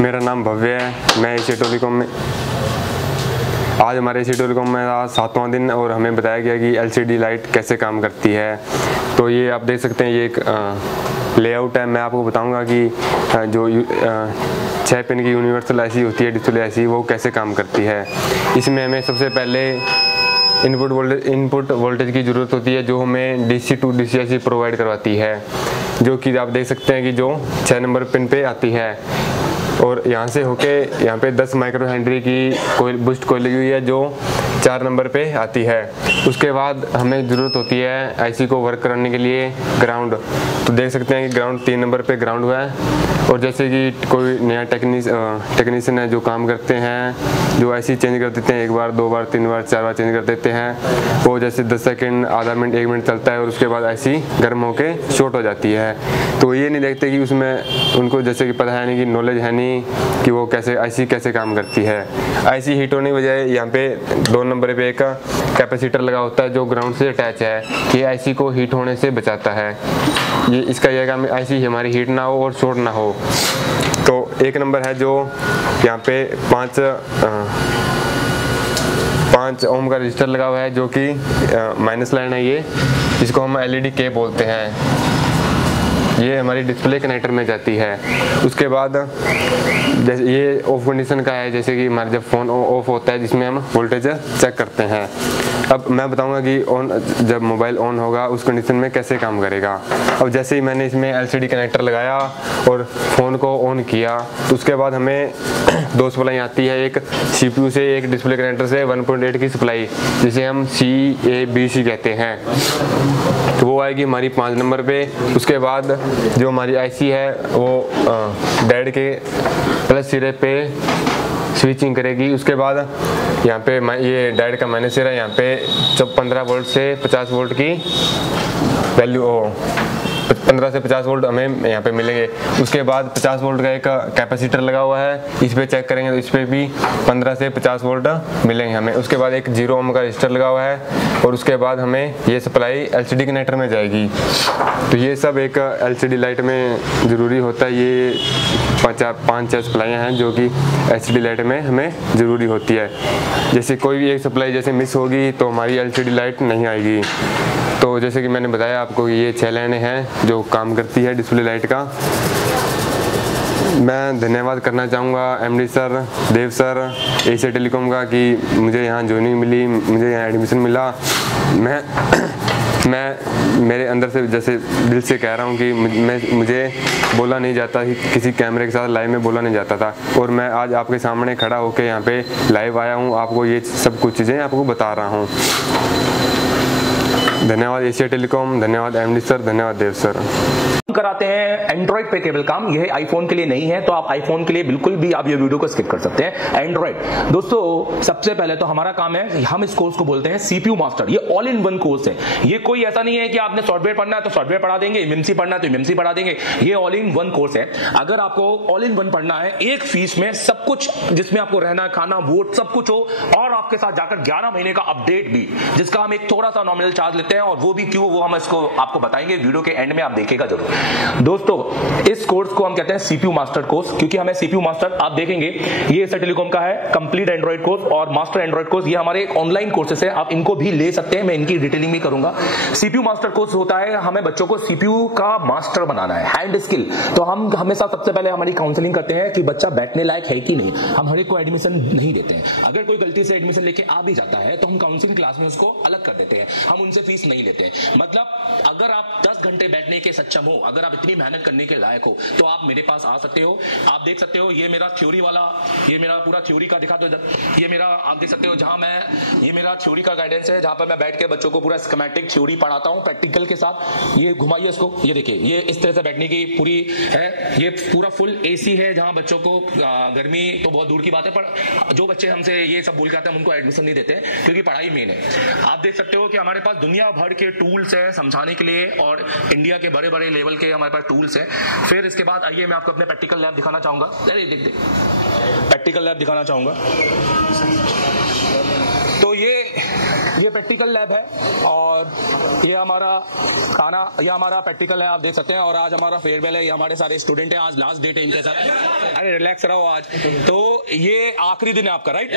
मेरा नाम भव्य है। मैं एशिया टेलीकॉम में आज हमारे एशिया टेलीकॉम में 7वां दिन और हमें बताया गया कि एलसीडी लाइट कैसे काम करती है। तो ये आप देख सकते हैं, ये एक लेआउट है। मैं आपको बताऊंगा कि जो 6 पिन की यूनिवर्सल ऐसी होती है डिस्प्ले ऐसी, वो कैसे काम करती है। इसमें हमें सबसे पहले इनपुट वोल्टेज की ज़रूरत होती है, जो हमें डीसी टू डीसी ऐसी प्रोवाइड करवाती है, जो कि आप देख सकते हैं कि जो 6 नंबर पिन पे आती है। और यहाँ से होके यहाँ पे 10 माइक्रो हेनरी की कोई बूस्ट कोई लगी हुई है, जो 4 नंबर पे आती है। उसके बाद हमें ज़रूरत होती है आईसी को वर्क कराने के लिए ग्राउंड। तो देख सकते हैं कि ग्राउंड 3 नंबर पे ग्राउंड हुआ है। और जैसे कि कोई नया टेक्नीशियन है जो काम करते हैं, जो आईसी चेंज कर देते हैं 1 बार 2 बार 3 बार 4 बार चेंज कर देते हैं, वो जैसे 10 सेकंड आधा मिनट 1 मिनट चलता है और उसके बाद आईसी गर्म होके शॉर्ट हो जाती है। तो ये नहीं देखते कि उसमें उनको जैसे कि पता है नहीं, कि नॉलेज है नहीं कि वो कैसे आईसी कैसे काम करती है। आईसी हीट होने की बजाय यहाँ पे 2 नंबर पे एक कैपेसिटर लगा होता है जो ग्राउंड से अटैच है, कि आईसी को हीट होने से बचाता है। ये इसका यह काम आईसी हमारी हीट ना हो और शॉर्ट ना हो। तो 1 नंबर है जो यहाँ पे 5 ओम का रजिस्टर लगा हुआ है, जो कि माइनस लाइन है ये, जिसको हम एलईडी के बोलते हैं। ये हमारी डिस्प्ले कनेक्टर में जाती है। उसके बाद जैसे ये ऑफ कंडीशन का है, जैसे कि हमारा जब फ़ोन ऑफ होता है जिसमें हम वोल्टेज चेक करते हैं। अब मैं बताऊंगा कि ऑन जब मोबाइल ऑन होगा उस कंडीशन में कैसे काम करेगा। अब जैसे ही मैंने इसमें एलसीडी कनेक्टर लगाया और फ़ोन को ऑन किया, तो उसके बाद हमें 2 सप्लाई आती है, एक सीपीयू से, एक डिस्प्ले कनेक्टर से 1.8 की सप्लाई, जिसे हम CABC कहते हैं। तो वो आएगी हमारी 5 नंबर पे। उसके बाद जो हमारी आईसी है वो डेड के प्लस सिरे पे स्विचिंग करेगी। उसके बाद यहाँ पे ये डेड का माइनस सिरा, यहाँ पे जब 15 वोल्ट से 50 वोल्ट की वैल्यू 15 से 50 वोल्ट हमें यहाँ पे मिलेंगे। उसके बाद 50 वोल्ट का एक कैपेसिटर लगा हुआ है, इस पे चेक करेंगे तो इस पे भी 15 से 50 वोल्ट मिलेंगे हमें। उसके बाद एक 0 ओम का रजिस्टर लगा हुआ है, और उसके बाद हमें ये सप्लाई एलसीडी कनेक्टर में जाएगी। तो ये सब एक एलसीडी लाइट में ज़रूरी होता है। ये 5-6 सप्लाइयाँ हैं जो कि एलसीडी लाइट में हमें ज़रूरी होती है। जैसे कोई भी एक सप्लाई जैसे मिस होगी तो हमारी एलसीडी लाइट नहीं आएगी। तो जैसे कि मैंने बताया आपको, ये 6 लाइनें हैं जो काम करती है डिस्प्ले लाइट का। मैं धन्यवाद करना चाहूँगा एमडी सर, देव सर, एशिया टेलीकॉम का, कि मुझे यहाँ ज्वाइनिंग मिली, मुझे यहाँ एडमिशन मिला। मैं मेरे अंदर से जैसे दिल से कह रहा हूँ कि मुझे बोला नहीं जाता, किसी कैमरे के साथ लाइव में बोला नहीं जाता था, और मैं आज आपके सामने खड़ा होकर यहाँ पे लाइव आया हूँ, आपको ये सब कुछ चीज़ें आपको बता रहा हूँ। धन्यवाद एशिया टेलीकॉम, धन्यवाद एमडी सर, धन्यवाद देव सर। कराते हैं एंड्रॉइड पे केबल काम, यह आईफोन के लिए नहीं है, तो आप आईफोन के लिए बिल्कुल भी आप ये वीडियो को स्किप कर सकते हैं। एंड्रॉइड दोस्तों, सबसे पहले तो हमारा काम है, हम इस कोर्स को बोलते हैं सीपीयू मास्टर। ये ऑल इन वन कोर्स है। ये कोई ऐसा नहीं है कि आपने सॉफ्टवेयर पढ़ना है तो सॉफ्टवेयर पढ़ा देंगे, एमएमसी पढ़ना है तो एमएमसी पढ़ा देंगे। ये ऑल इन वन कोर्स है। अगर आपको ऑल इन वन पढ़ना है, एक फीस में सब कुछ, जिसमें आपको रहना खाना वोट सब कुछ हो, और आपके साथ जाकर 11 महीने का अपडेट भी, जिसका हम एक थोड़ा सा नॉमिनल चार्ज लेते हैं, और वो भी क्यों, वो हम इसको आपको बताएंगे वीडियो के एंड में, आप देखिएगा जरूर। दोस्तों, इस कोर्स को हम कहते हैं सीपीयू मास्टर कोर्स, क्योंकि हमें सीपीयू मास्टर, आप देखेंगे ये एशिया टेलीकॉम का है कंप्लीट एंड्रॉइड कोर्स और मास्टर एंड्रॉइड कोर्स। ये हमारे ऑनलाइन कोर्सेस है, आप इनको भी ले सकते हैं, मैं इनकी डिटेलिंग भी करूंगा। सीपीयू मास्टर कोर्स होता है, हमें बच्चों को सीपीयू का मास्टर बनाना है, हैंड स्किल। तो हम हमेशा सबसे पहले हमारी काउंसलिंग करते हैं कि बच्चा बैठने लायक है कि नहीं। हम हर एक को एडमिशन नहीं देते हैं। अगर कोई गलती से एडमिशन लेके आ भी जाता है तो हम काउंसलिंग क्लास में उसको अलग कर देते हैं, हम उनसे फीस नहीं लेते हैं। मतलब अगर आप 10 घंटे बैठने के सक्षम हो, अगर आप इतनी मेहनत करने के लायक हो, तो आप मेरे पास आ सकते हो। आप देख सकते हो, ये मेरा थ्योरी वाला, ये मेरा पूरा थ्योरी का दिखा दो, ये मेरा आप देख सकते हो, जहां मैं, ये मेरा थ्योरी का गाइडेंस है, जहां पर मैं बैठ के बच्चों को पूरा स्कीमेटिक थ्योरी पढ़ाता हूं प्रैक्टिकल के साथ। ये घुमाइए इसको, ये देखिए, ये इस तरह से बैठने की पूरी है। ये पूरा फुल एसी है, जहां बच्चों को गर्मी तो बहुत दूर की बात है, पर जो बच्चे हमसे ये सब बोल के आते हैं हम उनको एडमिशन नहीं देते, क्योंकि पढ़ाई मेन है। आप देख सकते हो कि हमारे पास दुनिया भर के टूल्स हैं समझाने के लिए, और इंडिया के बड़े बड़े लेवल के हमारे पास टूल्स हैं। फिर इसके बाद आइए मैं आपको अपने प्रैक्टिकल लैब दिखाना चाहूंगा। अरे देख प्रैक्टिकल लैब दिखाना चाहूंगा। तो ये प्रैक्टिकल लैब है और ये हमारा खाना, ये हमारा प्रैक्टिकल है, आप देख सकते हैं। और आज हमारा फेयरवेल है, ये हमारे सारे स्टूडेंट हैं, आज लास्ट डेट है इनके साथ। अरे रिलैक्स रहो आज, तो ये आखिरी दिन है आपका, राइट?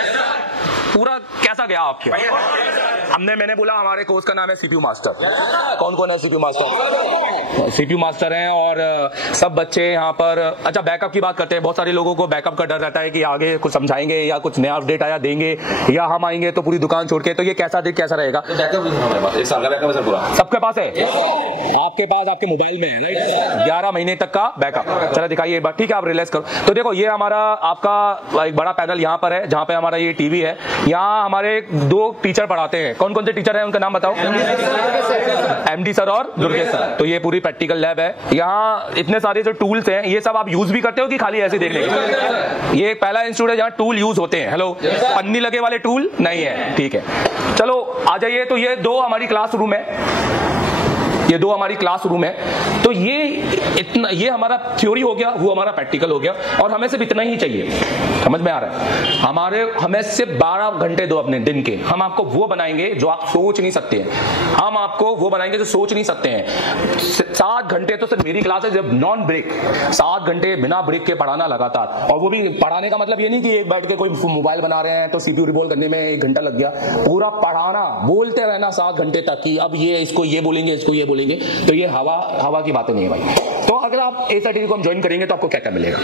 पूरा कैसा गया आपके? मैंने बोला हमारे कोर्स का नाम है सीपीयू मास्टर। कौन कौन है सीपीयू मास्टर? सीपीयू मास्टर हैं और सब बच्चे यहाँ पर। अच्छा, बैकअप की बात करते हैं। बहुत सारे लोगों को बैकअप का डर रहता है कि आगे कुछ समझाएंगे या कुछ नया अपडेट आया देंगे या हम आएंगे तो पूरी दुकान छोड़ के, तो ये कैसा रहेगा? एक साल का बैकअप है पूरा, सबके पास है? आपके पास आपके मोबाइल में है, राइट? 11 महीने तक का बैकअप। चलो दिखाइए एक बार, ठीक है? आप रिलैक्स करो। तो देखो, ये हमारा आपका एक बड़ा पैनल यहाँ पर है, जहाँ पे हमारा ये टीवी है। यहाँ हमारे 2 टीचर पढ़ाते हैं। कौन कौन से टीचर हैं, उनका नाम बताओ? एमडी सर और दुर्गेश सर। तो ये पूरी प्रैक्टिकल लैब है। यहाँ इतने सारे जो टूल्स हैं, ये सब आप यूज भी करते हो कि खाली ऐसे देखने के? ये पहला इंस्टीट्यूट है जहाँ टूल यूज होते हैं। हेलो, पन्नी लगे वाले टूल नहीं है, ठीक है? चलो आ जाइए। तो ये 2 हमारी क्लासरूम है, ये 2 हमारी क्लासरूम है। तो ये हमारा थ्योरी हो गया, वो हमारा प्रैक्टिकल हो गया। और हमें सिर्फ इतना ही चाहिए, समझ में आ रहा है? हमें सिर्फ 12 घंटे दो अपने दिन के। हम आपको वो बनाएंगे जो आप सोच नहीं सकते हैं। हम आपको वो बनाएंगे जो सोच नहीं सकते हैं। 7 घंटे तो सिर्फ मेरी क्लास है, जब नॉन ब्रेक 7 घंटे बिना ब्रेक के पढ़ाना लगातार। और वो भी पढ़ाने का मतलब ये नहीं कि एक बैठ के कोई मोबाइल बना रहे हैं तो सीपीयू रिवॉल्व करने में 1 घंटा लग गया। पूरा पढ़ाना, बोलते रहना 7 घंटे तक कि अब ये इसको ये बोलेंगे, इसको ये बोलेंगे। तो ये हवा की बातें नहीं है भाई। तो अगर आप A30 को हम ज्वाइन करेंगे तो आपको क्या क्या मिलेगा?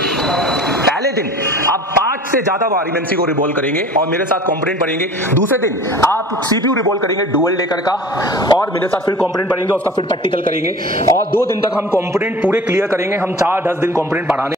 पहले दिन आप 5 से ज्यादा बार एमएमसी को रिवॉल्व करेंगे और मेरे साथ कंपोनेंट पढ़ेंगे। दूसरे दिन आप सीपीयू रिवॉल्व करेंगे डुअल डेकर का, और मेरे साथ फिर कंपोनेंट पढ़ेंगे, उसका फिर प्रैक्टिकल करेंगे। और 2 दिन तक हम कंपोनेंट पूरे क्लियर करेंगे। हम 4-10 दिन कंपोनेंट पढ़ाने